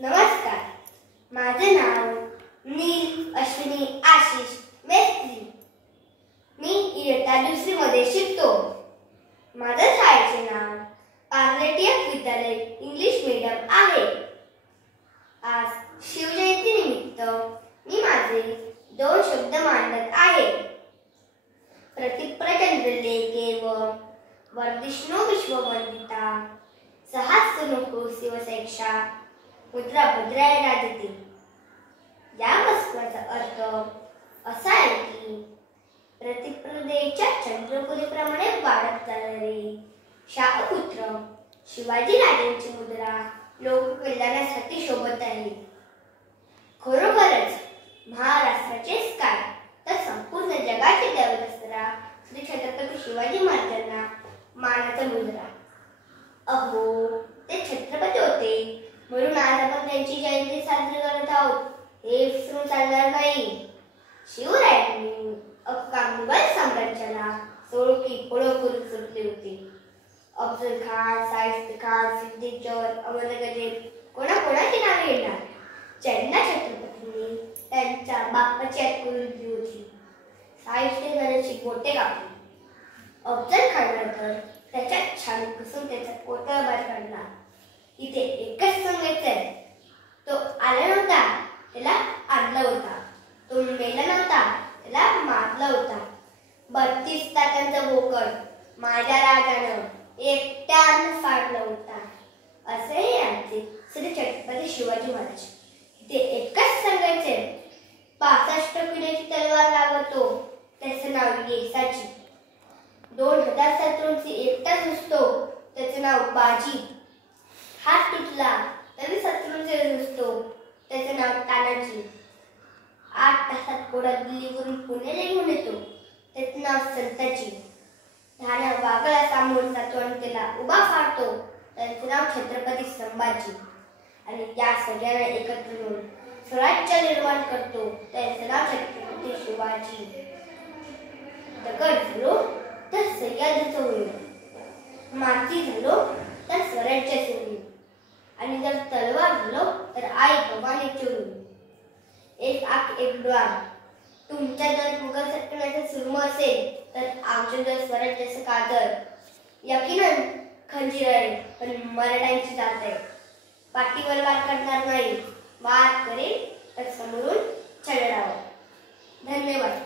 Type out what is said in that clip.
नमस्कार, माझे नाव नील अश्विनी आशिष मेस्त्री. मी इयत्ता 2री मध्ये शिकतो. माझ्या शाळेचे नाव पार्लेटियस विद्यालय इंग्लिश मीडियम आहे. आज शिवजयंती निमित्त मी माझे 2 शब्द मांडत आहे. प्रतिप्रचंड लेके व वर्धिष्णु विश्ववंदिता सहस्रनुः शिवसेक्षा मुद्रा भद्राय राजते. या वाक्याचा अर्थ असा आहे की प्रतिप्रदेच्या चंद्रपुरीप्रमाणे वाढत चालणारे शाहपुत्र शिवाजी राजांची मुद्रा लोककल्याणासाठी शोभत आहे. खरोखरच महाराष्ट्राचेच काय तर संपूर्ण जगाचे दैवत असणारा श्री छत्रपती शिवाजी महाराजांना मानाचा मुद्रा. अहो, ते छत्रपती होते म्हणून आज आपण त्यांची जयंती साजरी करत आहोत हे विसरून चालणार नाही. शिवरायांनी अख्खा मुघल साम्राज्याला सोळकी पळो करून सुटले होते. अफजल खान, शाहिस्ते खान, सिद्दीक़, औरंगजेब कोणाकोणाची नावे येणार. ज्यांना छत्रपतींनी त्यांच्या बापाची आठवण दिली होती. शाहिस्ते खानाची बोटे कापली. अफजल खानानंतर त्याच्या छाती घुसून त्याचा कोटळा बाहेर काढला. इथे एकच सांगायचंय, तो आला नव्हता त्याला आणला होता. तो मेला नव्हता त्याला मारला होता. 32 ताटांचा बोकड माझ्या राजानं एकट्यानं फाडला होता. असे आमचे श्री छत्रपती शिवाजी महाराज. इथे एकच सांगायचंय, 65 किलोची तलवार लागतो त्याचं नाव येसाची. 2000 शत्रूंची एकटाच नसतो त्याचं नाव बाजी. हात तुटला तरी शत्रूंचे नसतो त्याचं नाव तानाजी. 8 तासात घोडा दिल्लीवरून पुण्याला घेऊन येतो त्याचं नाव संताजी. ठाण्या वाघाला सामोरं जातो आणि त्याला उभा फाडतो त्याचं नाव छत्रपती संभाजी. आणि या सगळ्यांना एकत्र येऊन स्वराज्य निर्माण करतो त्याचं नाव छत्रपती शिवाजी. दगड झालो तर सह्याद्रीचं होईल, माती झालो तर स्वराज्याचं होईल, आणि जर तलवार झालो तर आई भवानीची होईल. एक आख एक द्वार. तुमच्या जर मुघल सत्तेचं सुरम असेल तर आमच्या जर स्वराज्याचं कातर. यकीनन खंजीर आहे पण मराठ्यांची जात आहे. पाठीवर वार करणार नाही, वार करेल तर समोरून चढावं. धन्यवाद.